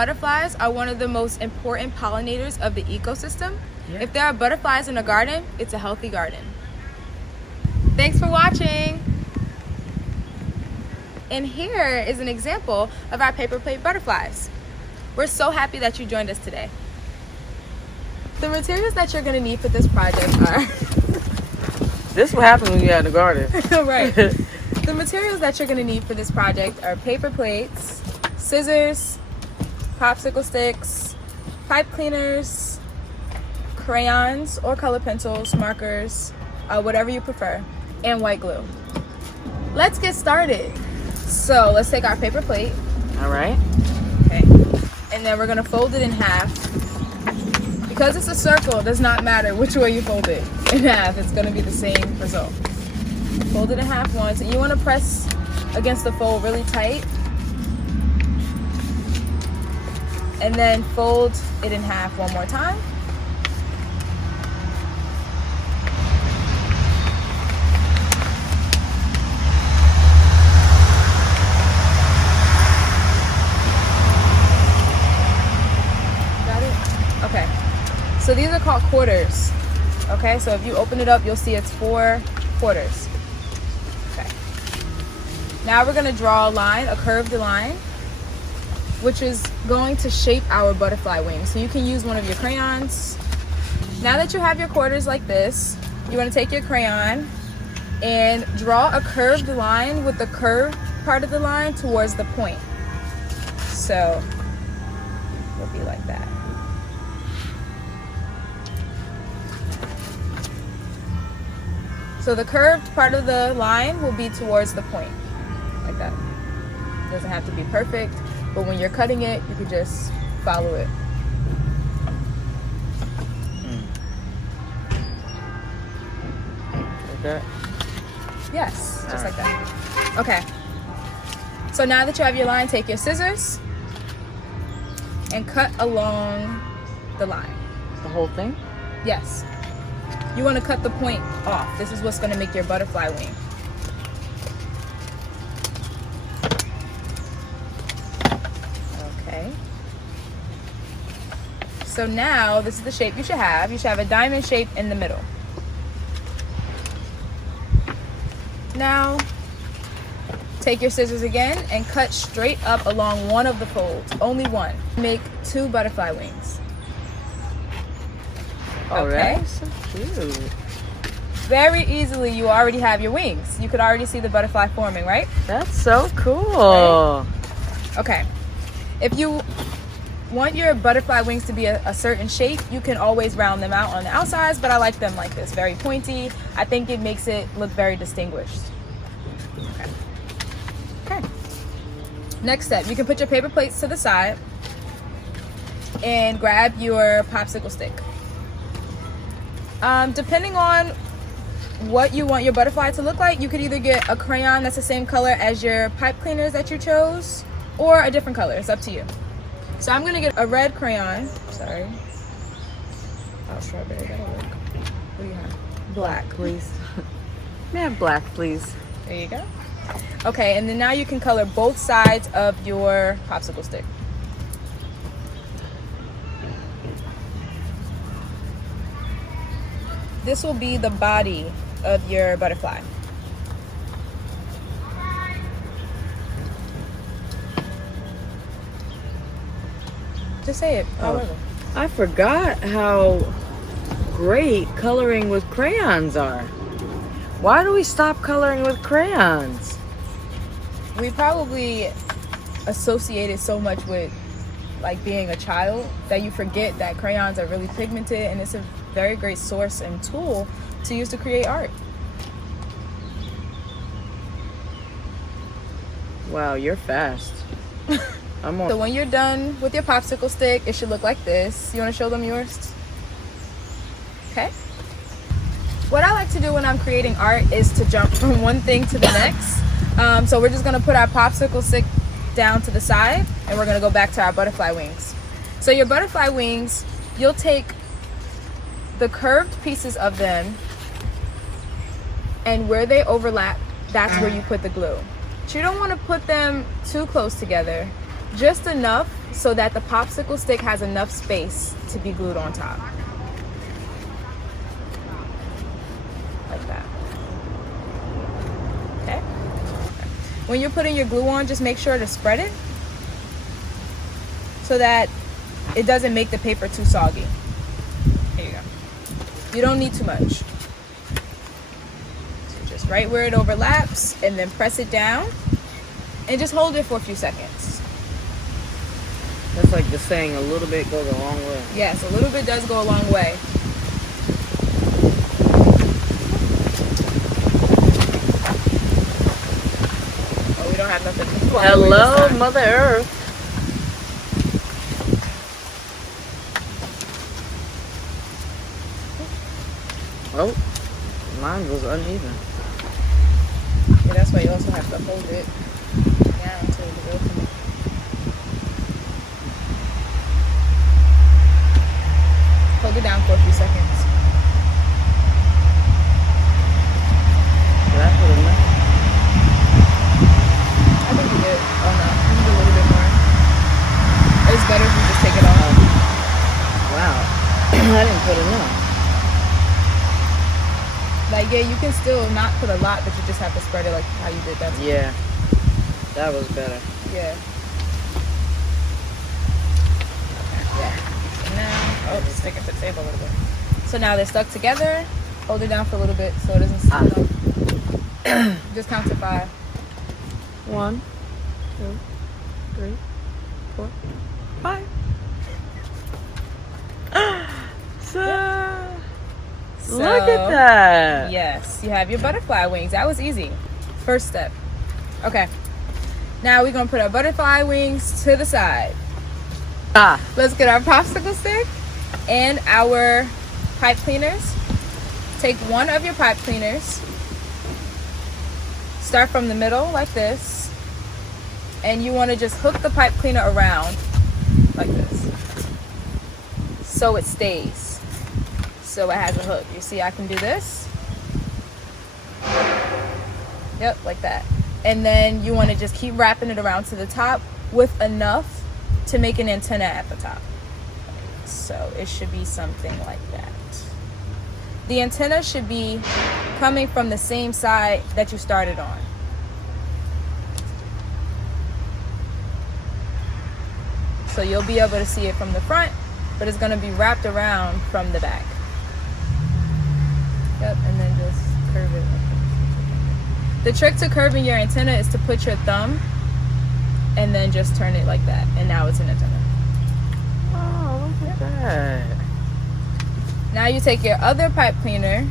butterflies are one of the most important pollinators of the ecosystem. Yeah. If there are butterflies in a garden, it's a healthy garden. Thanks for watching. And here is an example of our paper plate butterflies. We're so happy that you joined us today. The materials that you're going to need for this project are... This is what happens when you're in the garden. Right. The materials that you're going to need for this project are paper plates, scissors, popsicle sticks, pipe cleaners, crayons or color pencils, markers, whatever you prefer, and white glue. Let's get started. So let's take our paper plate. All right. Okay. And then we're going to fold it in half. Because it's a circle, it does not matter which way you fold it in half. It's going to be the same result. Fold it in half once. And you want to press against the fold really tight. And then fold it in half one more time. Got it? Okay. So these are called quarters. Okay, so if you open it up, you'll see it's 4 quarters. Okay. Now we're going to draw a line, a curved line, which is going to shape our butterfly wings. So you can use one of your crayons. Now that you have your quarters like this, you want to take your crayon and draw a curved line with the curved part of the line towards the point. So it'll be like that. So the curved part of the line will be towards the point, like that. It doesn't have to be perfect, but when you're cutting it, you can just follow it. Like that? Yes, just like that. Okay. So now that you have your line, take your scissors and cut along the line. The whole thing? Yes. You want to cut the point off. This is what's going to make your butterfly wing. Okay. So now this is the shape you should have. You should have a diamond shape in the middle. Now take your scissors again and cut straight up along one of the folds. Only one. Make 2 butterfly wings. Oh, okay. That's so cute. Very easily, you already have your wings. You could already see the butterfly forming, right? That's so cool. Right? Okay. If you want your butterfly wings to be a certain shape, you can always round them out on the outsides, but I like them like this, very pointy. I think it makes it look very distinguished. Okay. Okay. Next step, you can put your paper plates to the side and grab your popsicle stick. Depending on what you want your butterfly to look like, you could either get a crayon that's the same color as your pipe cleaners that you chose, or a different color. It's up to you. So I'm gonna get a red crayon. Sorry. Oh, strawberry, that'll work. What do you have? Black, please. May I have black, please? There you go. Okay, and then now you can color both sides of your popsicle stick. This will be the body of your butterfly. Just say it, however. I forgot how great coloring with crayons are. Why do we stop coloring with crayons? We probably associate it so much with like being a child that you forget that crayons are really pigmented, and it's a very great source and tool to use to create art. Wow, you're fast. So when you're done with your popsicle stick, it should look like this. You want to show them yours? Okay. What I like to do when I'm creating art is to jump from one thing to the next. So we're just going to put our popsicle stick down to the side, and we're going to go back to our butterfly wings. So your butterfly wings, you'll take the curved pieces of them, and where they overlap, that's where you put the glue. But you don't want to put them too close together, just enough so that the popsicle stick has enough space to be glued on top. Like that. Okay? When you're putting your glue on, just make sure to spread it so that it doesn't make the paper too soggy. Here you go. You don't need too much. So just right where it overlaps, and then press it down and just hold it for a few seconds. That's like the saying, a little bit goes a long way. Yes, a little bit does go a long way. Oh, we don't have nothing to fly away this Hello, time. Mother Earth. Oh, mine was uneven. Yeah, that's why you also have to hold it down to the open. Hold it down for a few seconds. Did I put enough? I think you did. Oh no, you need a little bit more. It's better if you just take it off. Wow. I didn't put enough. Like, yeah, you can still not put a lot, but you just have to spread it like how you did that. Yeah. That was better. Yeah. Yeah. So now, oh, stick it to the table a little bit. So now they're stuck together. Hold it down for a little bit so it doesn't split up. Just count to 5. 1, 2, 3, 4, 5. So, Look at that. Yes, you have your butterfly wings. That was easy. First step. Okay. Now we're going to put our butterfly wings to the side. Let's get our popsicle stick and our pipe cleaners. Take one of your pipe cleaners. Start from the middle like this. And you want to just hook the pipe cleaner around like this. So it stays. So it has a hook. You see I can do this. Yep, like that. And then you want to just keep wrapping it around to the top with enough to make an antenna at the top. So it should be something like that. The antenna should be coming from the same side that you started on. So you'll be able to see it from the front, but it's going to be wrapped around from the back. Yep, and then just curve it. The trick to curving your antenna is to put your thumb and then just turn it like that, and now it's an antenna. Oh, look at that. Now you take your other pipe cleaner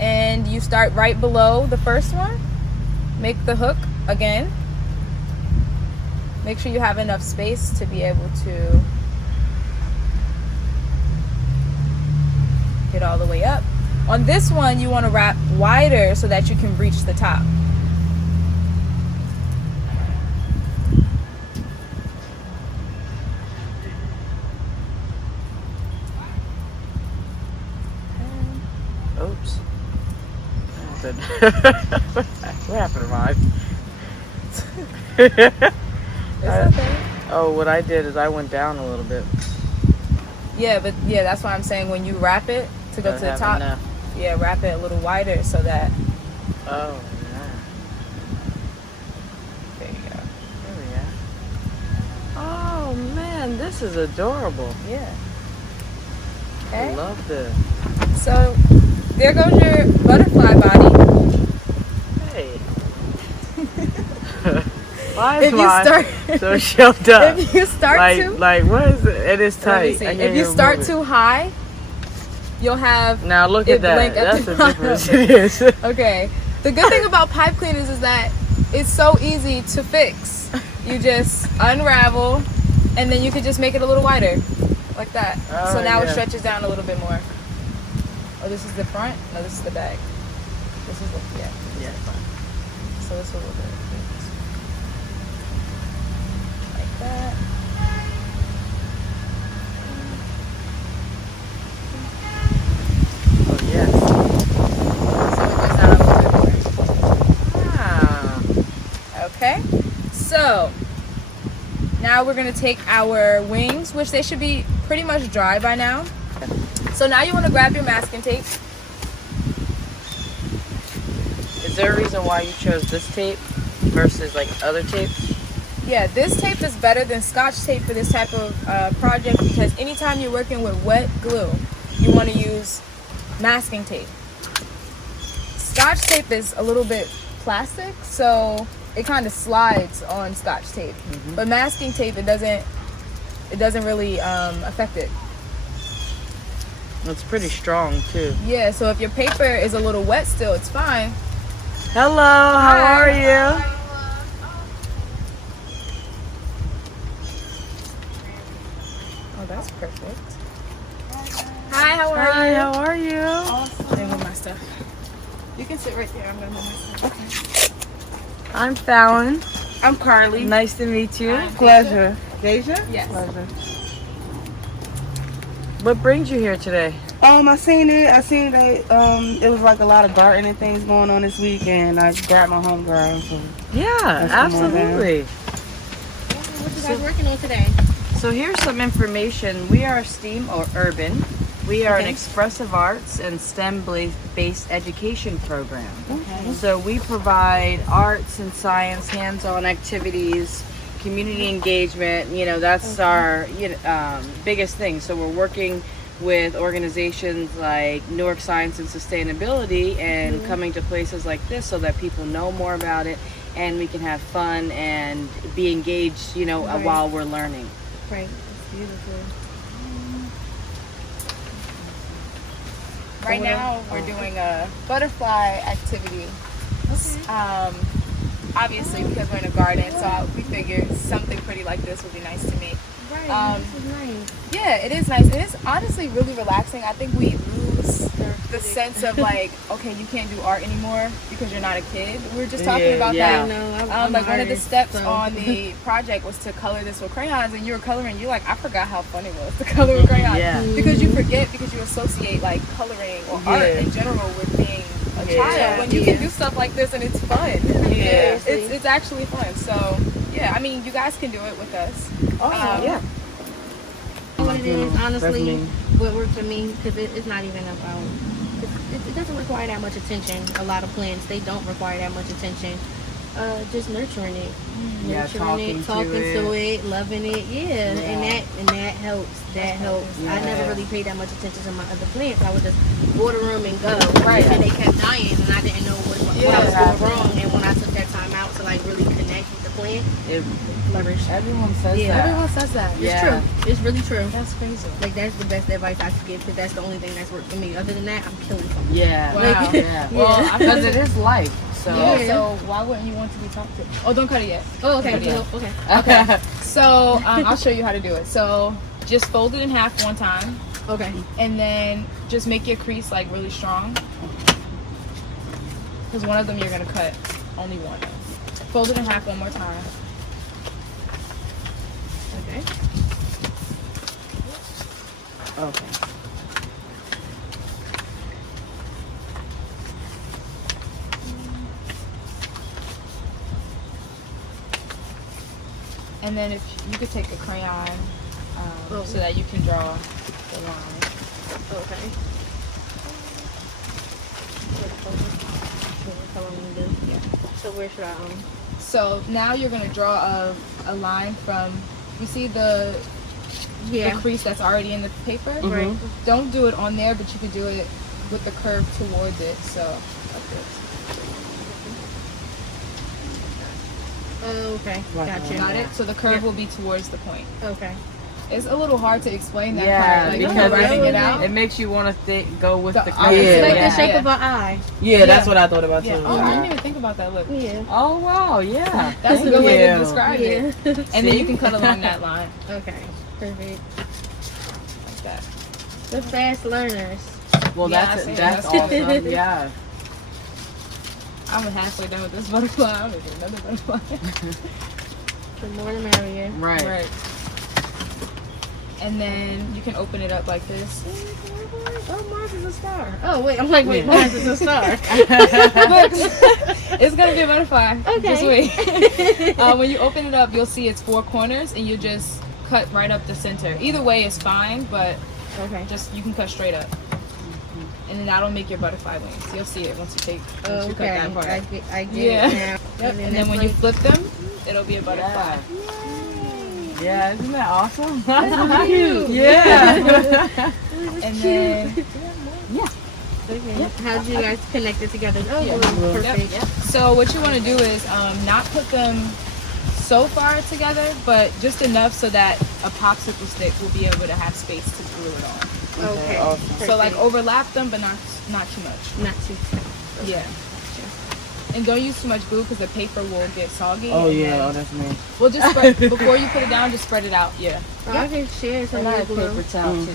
and you start right below the first one. Make the hook again. Make sure you have enough space to be able to get all the way up. On this one, you want to wrap wider so that you can reach the top. Oops. What happened to mine? It's okay. Oh, what I did is I went down a little bit. Yeah, but yeah, that's why I'm saying when you wrap it to go to the top, yeah, wrap it a little wider so that. Oh, yeah. There you go. There we go. Oh, man, this is adorable. Yeah. I Okay. love this. So there goes your butterfly body. Hey. Why is If you mine start, so shoved up? if you start like what is it? It is let me tight. see. I can't If you even start move it. too high, you'll have. Now look it at that. blink at That's the the bottom. difference. It is. Okay. The good thing about pipe cleaners is that it's so easy to fix. You just unravel, and then you can just make it a little wider, like that. Oh, So now it yeah. stretches down a little bit more. Oh, this is the front. No, this is the back. This is the yeah. Yeah. So this will look good. Like that. Oh yes. So it goes down a little bit more. Ah. Okay. So now we're gonna take our wings, which they should be pretty much dry by now. So now you want to grab your masking tape. Is there a reason why you chose this tape versus like other tapes? Yeah, this tape is better than Scotch tape for this type of project, because anytime you're working with wet glue, you want to use masking tape. Scotch tape is a little bit plastic, so it kind of slides on Scotch tape. But masking tape, it doesn't really affect it. It's pretty strong too. Yeah, so if your paper is a little wet still, it's fine. Hello, how are you? Oh, that's perfect. Hi, how are you? Hi, how are you? Awesome. Let me move my stuff. You can sit right there. I'm gonna move my stuff. Okay. I'm Fallon. I'm Carly. Nice to meet you. Pleasure. Dejah? Yes. Pleasure. What brings you here today? I seen it. I seen that it was like a lot of gardening things going on this week, and I grabbed my home ground. So Yeah, That's the one absolutely. What you guys working on today? So here's some information. We are STEAM or Urban. We are an expressive arts and STEM-based education program. Okay. So we provide arts and science, hands-on activities, community engagement. You know, that's our biggest thing. So we're working with organizations like Newark Science and Sustainability and coming to places like this so that people know more about it and we can have fun and be engaged, while we're learning. Right. It's beautiful. Right now, we're doing a butterfly activity. Obviously, because we're in a garden, so we figured something pretty like this would be nice to make. Right. This is nice. Yeah, it is nice. It is honestly really relaxing. I think we lose the sense of like, okay, you can't do art anymore because you're not a kid. We were just talking about Yeah. I that. know. I'm Like one of the artist, steps so. on the project was to color this with crayons, and you were coloring. You're like, I forgot how fun it was to color with crayons. Yeah. Because you forget, because you associate like coloring or art Yeah. in general with being a Yeah. child. When you can do stuff like this and it's fun. Yeah. It's actually fun. So yeah, I mean, you guys can do it with us. Yeah. What it is, That's honestly, me. what worked for me, because it's not even about. It doesn't require that much attention. A lot of plants, they don't require that much attention. Just nurturing it, Yeah, talking to it, loving it, and that helps. That helps. I never really paid that much attention to my other plants. I would just water them and go. Right. And they kept dying, and I didn't know what I was doing wrong. And when I took that time out to like really connect with the plant, It, flourish. everyone says Yeah. that. Everyone says that. It's Yeah. true. It's really true. That's crazy. Like that's the best advice I could give, because that's the only thing that's worked for me. Other than that, I'm killing something. Yeah. Wow. Yeah. Well, Because it is life. So. Yeah, so why wouldn't you want to be talked to? Oh, don't cut it yet. Oh, okay. Yeah. Okay. Okay. So I'll show you how to do it. So just fold it in half one time, Okay. and then just make your crease like really strong. Because one of them you're gonna cut, only one. Fold it in half one more time. Okay. Okay. And then if you could take a crayon so that you can draw the line. Okay. Yeah. So where should I So now you're gonna draw a line from, you see the crease that's already in the paper? Right. Don't do it on there, but you could do it with the curve towards it. So like this. Okay. Gotcha. Got it? So the curve will be towards the point. Okay. It's a little hard to explain that Yeah, part. Like because you're writing it out. it makes you want to go with the The color. opposite. It's like Yeah. the shape Yeah. of an eye. Yeah, that's what I thought about Yeah. too. Oh, I didn't even think about that. Look. Yeah. Oh wow, yeah. That's a Thank good way to you. describe it. And then you can cut along that line Okay. Perfect. like that. The fast learners. Well, Yeah, that's I see. that's That's awesome. Yeah. I'm halfway done with this butterfly. I'm gonna do another butterfly. The more the merrier. Right. Right. And then you can open it up like this. Oh, Mars is a star. Oh wait, I'm like, wait, Yeah. Mars is a star. Look, It's gonna be a butterfly. Okay. Just wait. When you open it up, you'll see it's 4 corners, and you just cut right up the center. Either way is fine, but Okay. just you can cut straight up, and then that'll make your butterfly wings. You'll see it once you cut that part. I get Yeah. it now. Yep. And then when you flip them, it'll be a butterfly. Yeah, isn't that awesome? That's cute. Yeah. And then Okay. How'd you guys connect it together? Oh, Yeah. perfect. Yep. So what you want to do is not put them so far together, but just enough so that a popsicle stick will be able to have space to glue it on. Okay. Awesome. So like overlap them, but not too much. Not too tight. Yeah. And don't use too much glue because the paper will get soggy. Oh and yeah, then- oh that's me. Well, just spread, before you put it down, just spread it out. Yeah. I can share some And I of have the glue. paper towel too.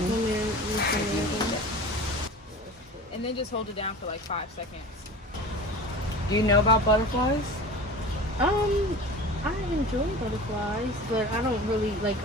And then just hold it down for like 5 seconds. Do you know about butterflies? I enjoy butterflies, but I don't really like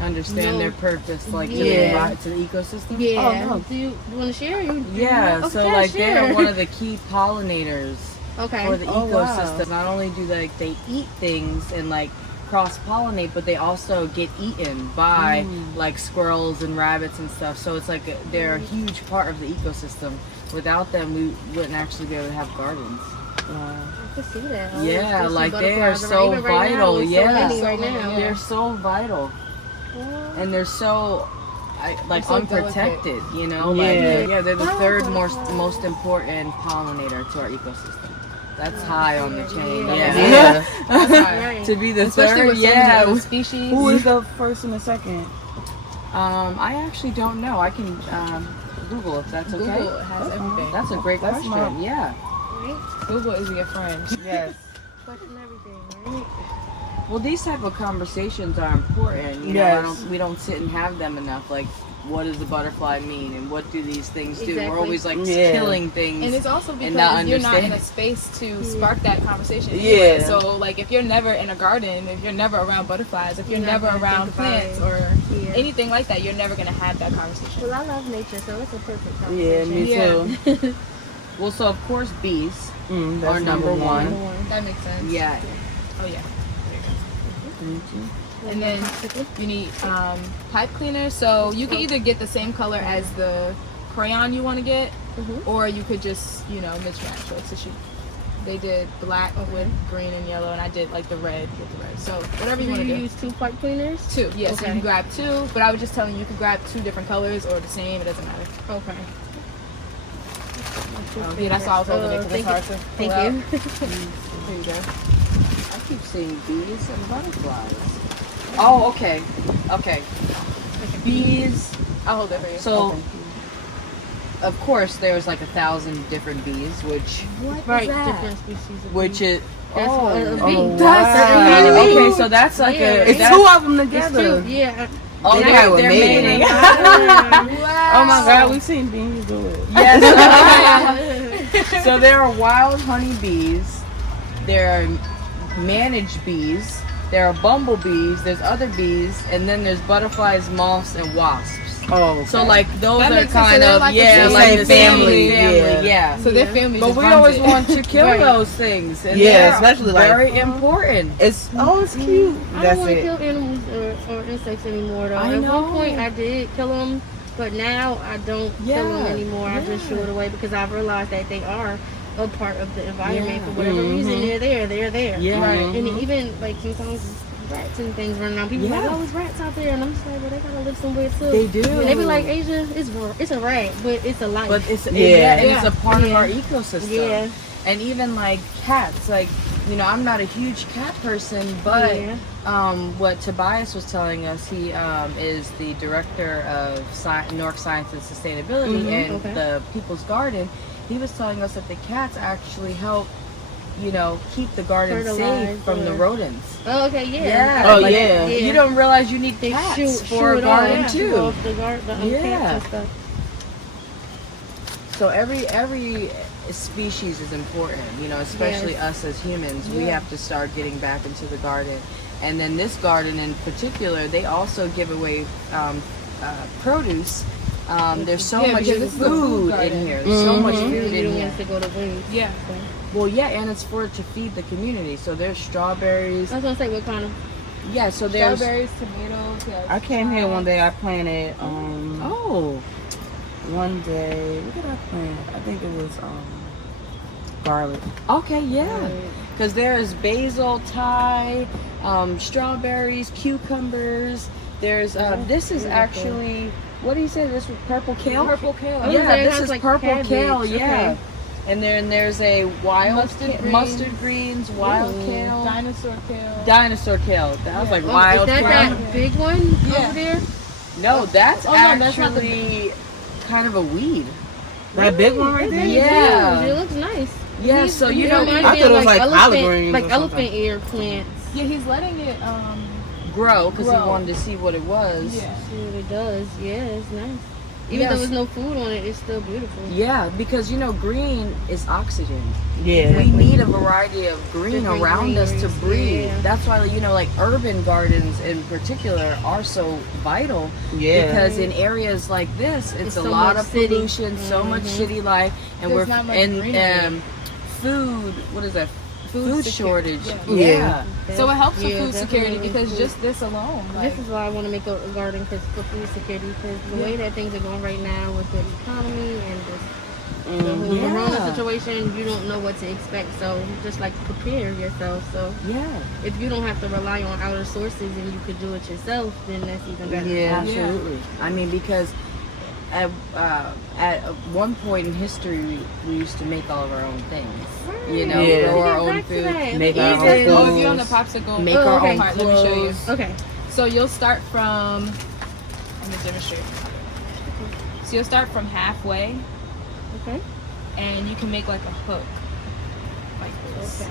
Understand No. their purpose, like Yeah. to the ecosystem? Yeah. Oh, no. Do you want to share? Yeah, Okay, so like they share. are one of the key pollinators Okay. for the Oh, wow. ecosystem. Not only do they eat things and like cross pollinate, but they also get eaten by like squirrels and rabbits and stuff. So it's like they're a huge part of the ecosystem. Without them, we wouldn't actually be able to have gardens. I can see that. Yeah, There's like some they are butterflies so even right now, vital. there's Yeah, so many So right many, now. yeah. they're so vital, and they're so like so unprotected. You know, Yeah. they're the third most important pollinator to our ecosystem. That's high on the chain. Yeah. Yeah. Yeah. That's right. Right. To be the Especially third, with so many yeah. other species. Who is the first and the second? I actually don't know. I can Google if that's okay. Google has everything. That's a great That's question. Yeah. Right? Google is your friend. Yes. Question everything, right? Well, these type of conversations are important. You Yes. know, we don't sit and have them enough. Like, what does the butterfly mean, and what do these things do? Exactly. We're always like Yeah. killing things. And it's also And because not you're not in a understand. space to spark that conversation. Yeah. Anyway. So, like, if you're never in a garden, if you're never around butterflies, if you're You're not never gonna around think about plants it. or Yeah. anything like that, you're never going to have that conversation. Well, I love nature, so it's a perfect Yeah, conversation. me Yeah. too. Well, so of course bees That's are number one. Number one. That makes sense. Yeah. Oh, yeah. And then you need pipe cleaner. So you can either get the same color as the crayon you want to get, or you could just, mix match. So it's a shoot. They did black with green and yellow, and I did like the red with the red. So whatever you Do want you to do. use 2 pipe cleaners? 2, yes. So you Okay. can grab 2, but I was just telling you, you can grab 2 different colors or the same. It doesn't matter. Okay. Yeah, that's why I was holding it because it's hard to pull Thank out. you. There you go. I keep seeing bees and butterflies. Oh, okay. Okay. Bees. I'll hold it for you. So, of course, there's like 1,000 different bees, which Right, different species of which bees. is That's what a bee. Oh, That's wow. a bee. okay. So that's like Yeah, It's that's, 2 of them It's together. true. Yeah. oh, They they're, probably they're mating. mating. Oh my God, we've seen bees do it. Yes. So there are wild honey bees. There are managed bees. There are bumblebees. There's other bees, and then there's butterflies, moths, and wasps. Oh, So like those That are makes sense. So kind they're of like the yeah, same like the family, family, yeah. So their family But just we runs always it. want to kill Right. those things. And Yeah, they're especially, like- very important. it's cute. I That's don't want to it. kill animals or insects anymore, though. I At know. one point, I did kill them, but now I don't kill them Yeah, anymore. I just yeah. throw it away because I've realized that they are a part of the environment. Yeah. For whatever reason, they're there. They're there. Yeah. Right. Mhm. And even, like, sometimes rats and things running around. People are Yeah. like, oh, there's rats out there. And I'm just like, well, they gotta live somewhere, too. They do. And they be like, Asia, it's a rat, but it's a life. But it's Yeah. and it's a part of Yeah. our ecosystem. Yeah. And even like cats, like I'm not a huge cat person, but Yeah. what Tobias was telling us, he is the director of Newark Science and Sustainability and okay. the People's Garden. He was telling us that the cats actually help, keep the garden Fertilize, safe from the yeah. rodents. Oh, okay, yeah. Yeah. Oh, like, yeah. You don't realize you need They cats shoot for a it garden off, too. off the cats Yeah. and stuff. So every species is important, especially Yes. us as humans. We Yeah. have to start getting back into the garden. And then this garden in particular, they also give away produce There's so Yeah, much because it's the food food garden. in here. There's so much food You in don't here. want to go to waste. Yeah. Okay. Well, yeah, and it's for to feed the community. So there's strawberries. I was gonna say what kind of. Yeah, so there's. Strawberries, tomatoes. Yeah. I came here one day. I planted Oh, one day. What did I plant? I think it was garlic. okay, yeah. Because there's basil, Thai, strawberries, cucumbers. There's this is actually what do you say? This was purple kale. Purple kale. Oh, Yeah, it this has, is like, purple cabbage. kale. Yeah. Okay. And then there's a wild Mustard greens. greens, wild Ooh. kale, Dinosaur kale. dinosaur kale. That was like Oh, wild is that kale. that big one Yeah. over there? No, that's Oh, no, that's not the actually kind of a weed. That big one right That's there? huge. Yeah. It looks nice. Yeah, He's- so he you know, reminds I me thought of, it was like collard elephant, greens like or elephant something. ear plants. Yeah, he's letting it. grow because he Grow. wanted to see what it was. Yeah. See what it does. Yeah, it's nice. Even Yes. though there's no food on it, it's still beautiful. Yeah, because you know, green is oxygen. Yeah. We need a variety of green Different around us to greens, breathe. yeah. That's why, you know, like urban gardens in particular are so vital. Yeah. Because in areas like this, it's It's a so lot much of city. pollution, so much Mhm. city life, and There's not much and greenery. food. What is that? Food security. shortage. Yeah. So it helps with Yeah, food security definitely because food. just this alone. Like, This is why I want to make a garden for food security, because the way that things are going right now with the economy and the whole Yeah. corona situation, you don't know what to expect. So just like prepare yourself. So Yeah. if you don't have to rely on outer sources and you could do it yourself, then that's even better. Yeah. Absolutely. I mean, because at one point in history, we used to make all of our own things. You know, Yeah. grow our Get own back to food, that. make our own Even- food. oh, if you're on the popsicle, make Oh, our okay. own Alright, let me show you. clothes. Okay. So you'll start from. Let me demonstrate. So you'll start from halfway, Okay. and you can make like a hook, like this.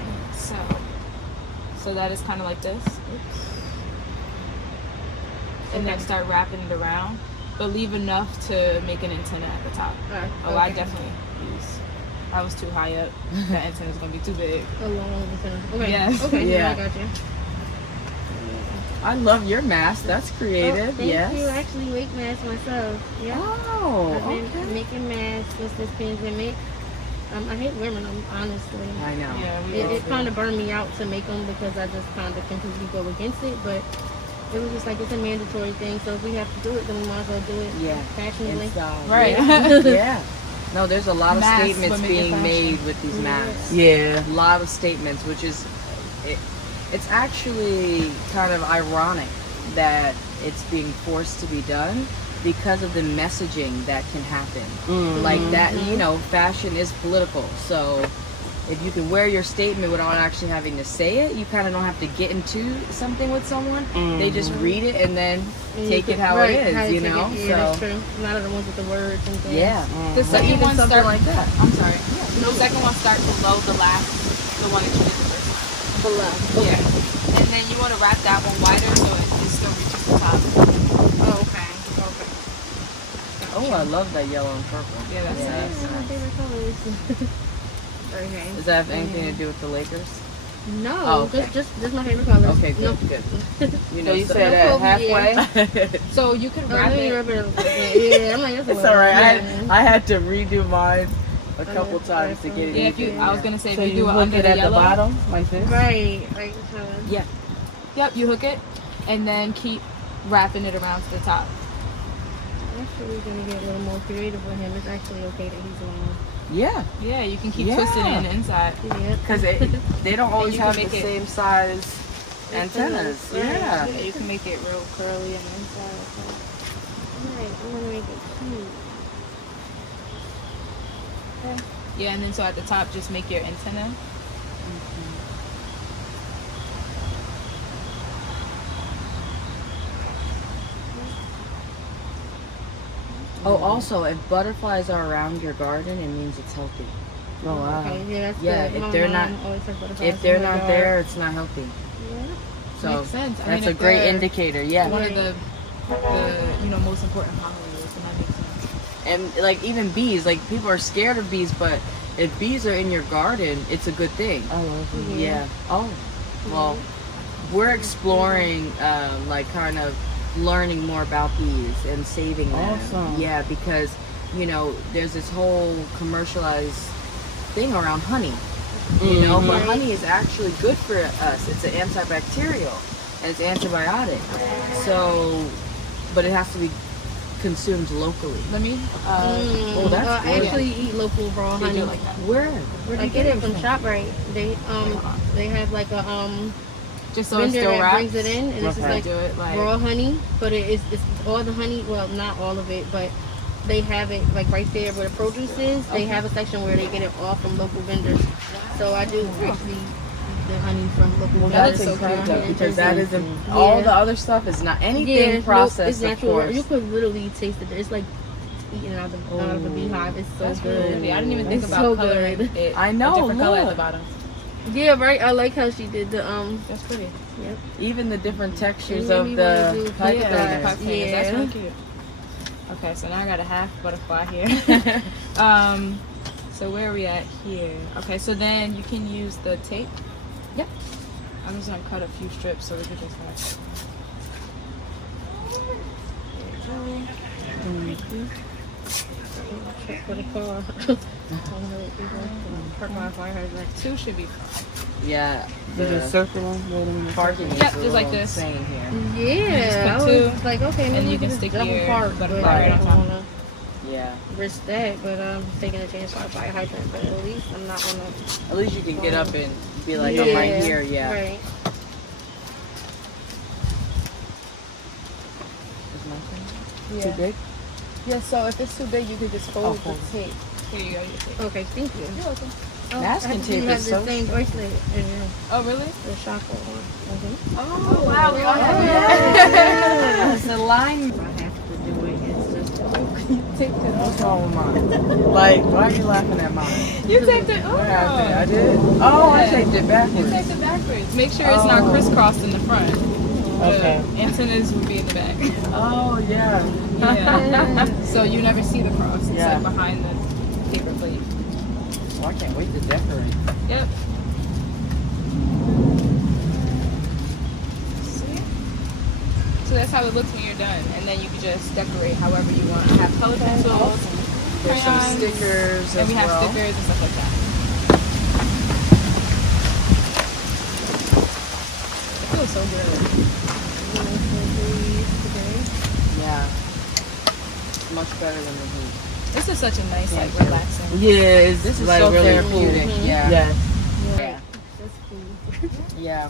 Okay. So that is kind of like this. And then start wrapping it around, but leave enough to make an antenna at the top. Alright, Oh, I okay. definitely use. I was too high up. That antenna's gonna be too big. A long antenna. Okay. Yes. Okay. Yeah. Yeah. I got you. I love your mask. That's creative. Oh, thank yes. you. I actually make masks myself. Yeah. Oh, I've been okay. making masks since this pandemic. I hate wearing them, honestly. I know. Yeah, we It kind of burned me out to make them because I just kind of completely go against it. But it was just like it's a mandatory thing. So if we have to do it, then we might as well do it Yeah. fashionably. It's, Right. Yeah. Yeah. No, there's a lot of Masks, statements women in being fashion. made with these masks. Yeah. A lot of statements, which is, it's actually kind of ironic that it's being forced to be done because of the messaging that can happen. Like that, you know, fashion is political. So if you can wear your statement without actually having to say it, you kind of don't have to get into something with someone. They just read it and then And take you it can- how right, it how is, you take know? it. Yeah, that's true. Not the ones with the words and things. Yeah. The But second even one something start like that. I'm sorry. The second one start below the last, the one that you did the first time. Below. Yeah. And then you want to wrap that one wider so it still reaches the top. Oh, okay. Okay. Oh, I love that yellow and purple. Yeah, that's Yeah, nice. Those are my nice. favorite colors. Okay. Does that have anything to do with the Lakers? No, Oh, okay. just my favorite colors. Okay, good, No. good. You So you so- said that Kobe, halfway? So you can Oh, wrap let me it. rub it. Yeah, I'm like, that's a It's little- alright. yeah. I had to redo mine a couple yeah, times to get it. Yeah, if you, even. I was gonna say So if you you do it hook under it the at the yellow. bottom like this? Right, like Yeah. Yep, you hook it, and then keep wrapping it around to the top. actually gonna get a little more creative with him. It's actually okay that he's alone. Yeah. Yeah, you can keep Yeah. twisting it in the inside. Yeah. Because they don't always you can have the make it- same size antennas. Right. Yeah. Yeah, you can make it real curly on the inside. Alright, I'm gonna make it cute. Yeah, and then so at the top, just make your antenna. Oh, also, if butterflies are around your garden, it means it's healthy. Oh, wow. Okay, yeah, that's Yeah, good. if My they're mom not- always said butterflies If they're in her not yard. there, it's not healthy. Yeah. So Makes sense. I that's mean, a if great they're indicator. Yeah. One of the most important pollinators, and that makes sense. And like even bees, like people are scared of bees, but if bees are in your garden, it's a good thing. I love it. Yeah. Oh, well, we're exploring like kind of learning more about these and saving them. Awesome. Yeah, because there's this whole commercialized thing around honey. But honey is actually good for us. It's an antibacterial and it's antibiotic. So, but it has to be consumed locally. Let me. Oh, that's I good. actually eat local raw They honey. do like that. Where I get it from ShopRite. They have like a Just so it's vendor still that wrapped. brings it in, and it's just Okay. like Do it like. raw honey, but it's all the honey. Well, not all of it, but they have it like right there where the produce is. They have a section where they get it all from local vendors. So I do actually eat the honey from local Well, vendors. that's so incredible cool. because that is Yeah. all the other stuff is not anything nope, processed. it's of natural. course. You could literally taste it. It's like eating out of a beehive. It's so That's really good. pretty. I didn't even think It's about so coloring good. it. I know, A different color at look. the bottom. Yeah, right. I like how she did the That's pretty. Yep. Even the different textures It made of me the wanna do pipe Yeah, cleaners. pipe cleaners. That's Yeah. really cute. Okay, so now I got a half butterfly here. So where are we at here? Okay, so then you can use the tape. Yep. I'm just gonna cut a few strips so we can just have. For the car. Park my fire hydrant. Two should be fine. Yeah. You The just circle them. parking is Yep, a just like little this. insane here. Yeah, I Just put was two, like, okay, maybe and you we can just stick double your park, but butterfly I right don't on top. want to Yeah. risk that. But I'm taking a chance on a fire hydrant, but at least I'm not gonna. At least you can get up and be like, I'm right here. Yeah. Right. Is my thing Yeah. too big? Yeah, so if it's too big, you could just fold fold the tape. Here you go, your tape. Okay, thank you. You're welcome. Oh, Masking I have tape to have is the so same bracelet and Oh, really? the shackle on. Oh, wow. We all have it. Yeah. It's a line. If I have to do it, it's just What's wrong with mine? Like, why are you laughing at mine? You taped it. What happened? I Oh. did? Oh, I Yeah. taped it You backwards. taped it backwards. Make sure it's not Oh. crisscrossed in the front. Okay. The antennas would be in the back. Oh, yeah. Yeah. So you never see the cross. It's Yeah. like behind the paper plate. Well, I can't wait to decorate. Yep. See? So that's how it looks when you're done. And then you can just decorate however you want. I have color pencils, There's some crayons, stickers and as we have well. stickers and stuff like that. It feels so good. Yeah. It's much better than the heat. This is such a nice, like, Yeah. relaxing. Yeah, it's This is like so really therapeutic. cool. Yeah. Yes. Yeah. That's cool. Yeah.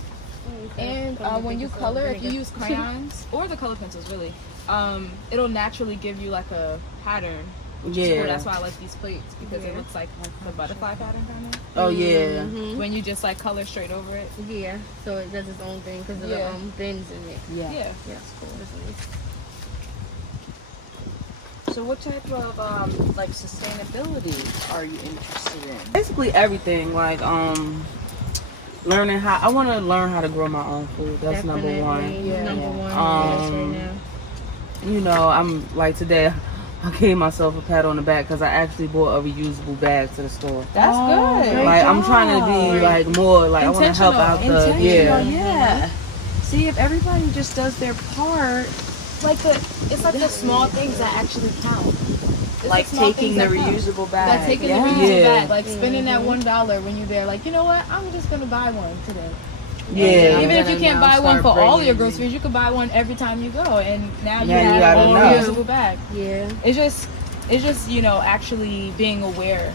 And when you color, if you use crayons or the color pencils, really, it'll naturally give you like a pattern. Which is cool. Yeah. That's why I like these plates because it Yeah. looks like the butterfly pattern kind of. Oh yeah. Mhm. When you just like color straight over it. Yeah, so it does its own thing because of Yeah. the bends in it. Yeah. Yeah. That's cool. That's nice. So what type of like sustainability are you interested in? Basically everything. Like learning how. I want to learn how to grow my own food. That's number one. Definitely Yeah. Number one. Um, yes, right now. You know, I'm like today. I gave myself a pat on the back because I actually bought a reusable bag to the store. That's good. Like I'm trying to be like more like I want to help out the Yeah. See, if everybody just does their part, Like it's like the small things that actually count. It's like small taking things the that count. reusable bag. Like taking yeah. the reusable Yeah. bag, like spending that $1 when you're there. Like, you know what? I'm just gonna buy one today. Yeah. Even if you gonna can't now buy one start for all your bringing- groceries, you could buy one every time you go, and now you Now you have gotta a know. reusable bag. Yeah. It's just actually being aware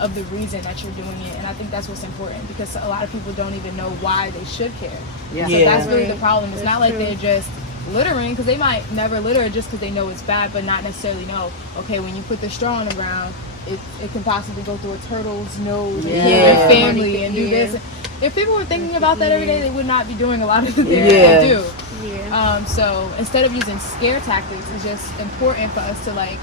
of the reason that you're doing it, and I think that's what's important because a lot of people don't even know why they should care. Yeah. So Yeah. that's really the Right. problem. It's That's not like true. they're just littering because they might never litter just because they know it's bad, but not necessarily know. Okay, when you put the straw on the ground, it can possibly go through a turtle's nose and kill Yeah. their family and do Yeah. this. If people were thinking about that every day, they would not be doing a lot of the things Yeah. they do. Yeah. So instead of using scare tactics, it's just important for us to like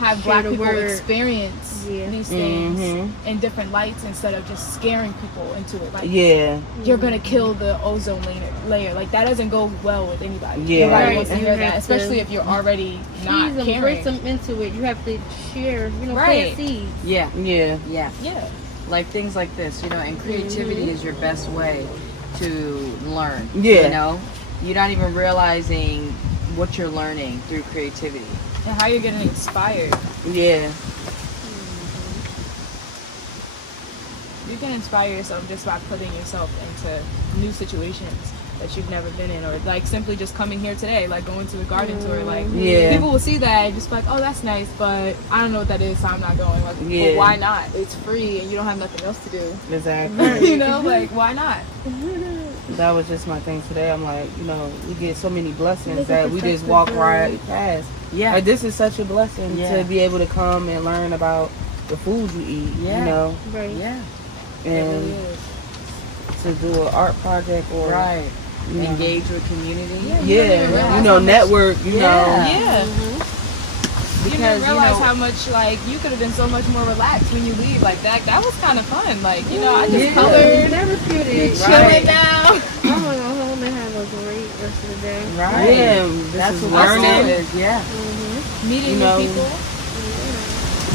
have Share Black the people word. experience Yeah. these things Mhm. in different lights instead of just scaring people into it. Like Yeah. you're gonna kill the ozone layer. Like that doesn't go well with anybody. Yeah. Nobody Right. wants to You hear have that, to especially if you're already not Tease them, caring. bring them into it. You have to share, Right. plant seeds. Yeah. Yeah. Yeah. Yeah, Like things like this, and creativity is your best way to learn. Yeah. You're not even realizing what you're learning through creativity. And how you're getting inspired. Yeah. You can inspire yourself just by putting yourself into new situations that you've never been in, or like simply just coming here today, like going to the garden tour. Like people will see that and just be like, oh, that's nice, but I don't know what that is, so I'm not going. Like, well, why not? It's free and you don't have nothing else to do. Exactly. You know, like, why not? That was just my thing today. I'm like, you know, we get so many blessings that we just walk right past. Yeah. Like, this is such a blessing Yeah. to be able to come and learn about the food you eat, Yeah. you know, Right. Yeah. and to do an art project or Right. you know, Engage with community. you know, network, you know. Yeah. You Because, didn't realize how much, like, you could have been so much more relaxed when you leave. Like, that was kind of fun. Like, you know, I just colored, Never muted. chilling now. I'm gonna go home and have a great rest of the day. Right. Yeah, That's this what is learning learning. is. Yeah. Meeting You know, new people.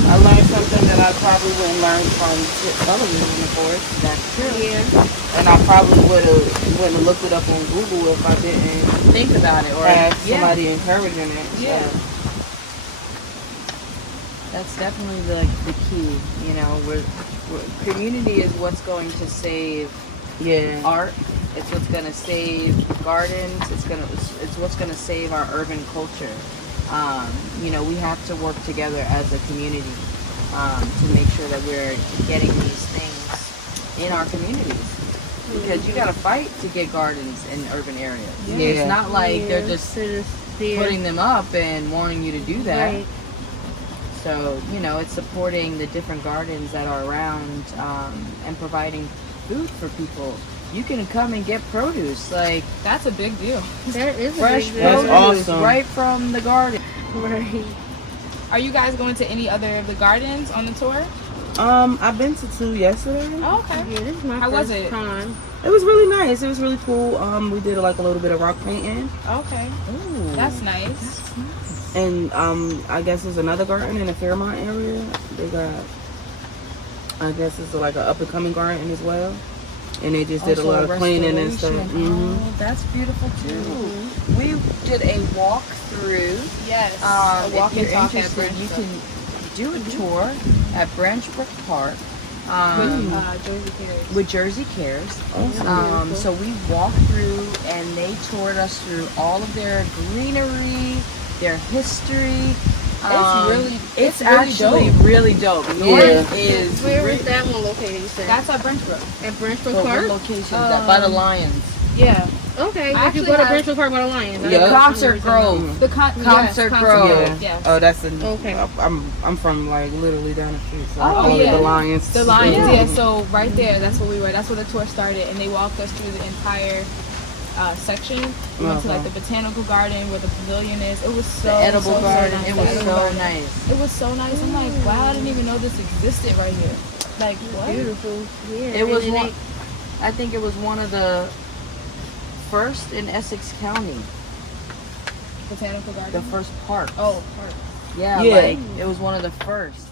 I learned something that I probably wouldn't learn from television, of course. That's true. Yeah. And I probably wouldn't have looked it up on Google if I didn't Think about it, or have somebody encouraging it. So. Yeah. That's definitely the key. You know, community is what's going to save Yeah. art. It's what's going to save gardens. It's what's going to save our urban culture. You know, we have to work together as a community to make sure that we're getting these things in our communities. Because you got to fight to get gardens in urban areas. Yeah. It's not like they're just there. putting them up and wanting you to do that. Right. So, you know, it's supporting the different gardens that are around and providing food for people. You can come and get produce, like That's a big deal. That is a fresh big deal. That's produce awesome. right from the garden. Right. Are you guys going to any other of the gardens on the tour? I've been to 2 yesterday. Oh, okay. Yeah, this is my How first was it? time. It was really nice. It was really cool. We did like a little bit of rock painting, Okay. Ooh. That's nice. and I guess there's another garden in the Fairmont area. They got, I guess it's like an up and coming garden as well, and they just did a lot of cleaning and stuff. Oh, that's beautiful too. We did a walkthrough. Yes. If walk and you're talk at interested, you Branchbrook. can do a tour at Branchbrook Park With Jersey Cares. with Jersey Cares. Awesome. So we walked through, and they toured us through all of their greenery, their history. It's really actually dope. really dope. Yeah. North is Where was that one located? You said That's at Branchbrook. at Branchbrook what Park. location? By the Lions. Yeah. Okay. I Did you actually go to have- Branchbrook Park by the Lions? Yeah. Concert Grove. The Concert Grove. Yeah. Yes. Oh, that's Okay. I'm from like literally down the street, so Oh, I call it yeah. the Lions. The Lions, yeah. So right there, that's where we were. That's where the tour started, and they walked us through the entire section. We went to like the botanical garden where the pavilion is. It was so The edible so, garden. So It nice. was so nice. It was so nice. I'm like, wow, I didn't even know this existed right here. Like, what? Beautiful. Yeah. It was and one. I think it was one of the first in Essex County. Botanical garden. The first park. Oh, park. Yeah, Yeah. like it was one of the first.